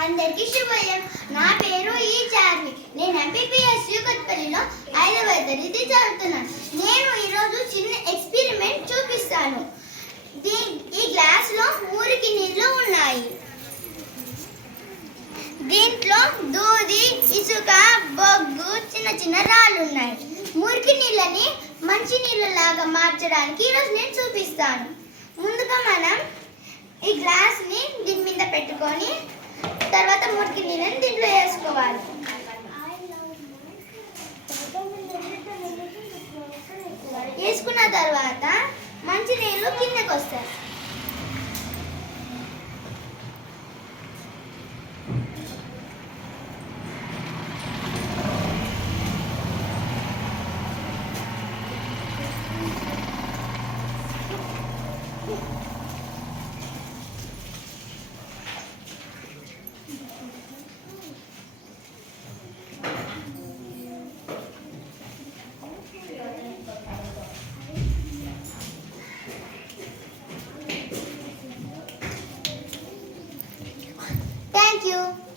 అందరికీ శుభోదయం. నా పేరు ఈ చార్మి. నేను ఎంపీపీఎస్ కొత్తపల్లిలో 5వ తరగతి చదువుతున్నాను. నేను ఈరోజు చిన్న ఎక్స్పెరిమెంట్ చూపిస్తాను. ఈ గ్లాసులో మురికి నీళ్లు ఉన్నాయి. దీంట్లో దూది, ఇసుక, బొగ్గు, చిన్న చిన్న రాళ్ళు ఉన్నాయి. మురికి నీళ్ళని మంచి నీళ్ళలాగా మార్చడానికి ఈరోజు నేను చూపిస్తాను. ముందుగా మనం ఈ గ్లాస్ని దీని మీద పెట్టుకొని తర్వాత మురికి నీళ్ళని దీంట్లో వేసుకోవాలి. వేసుకున్న తర్వాత మంచి నీళ్ళు కిందకు వస్తాయి. Thank you.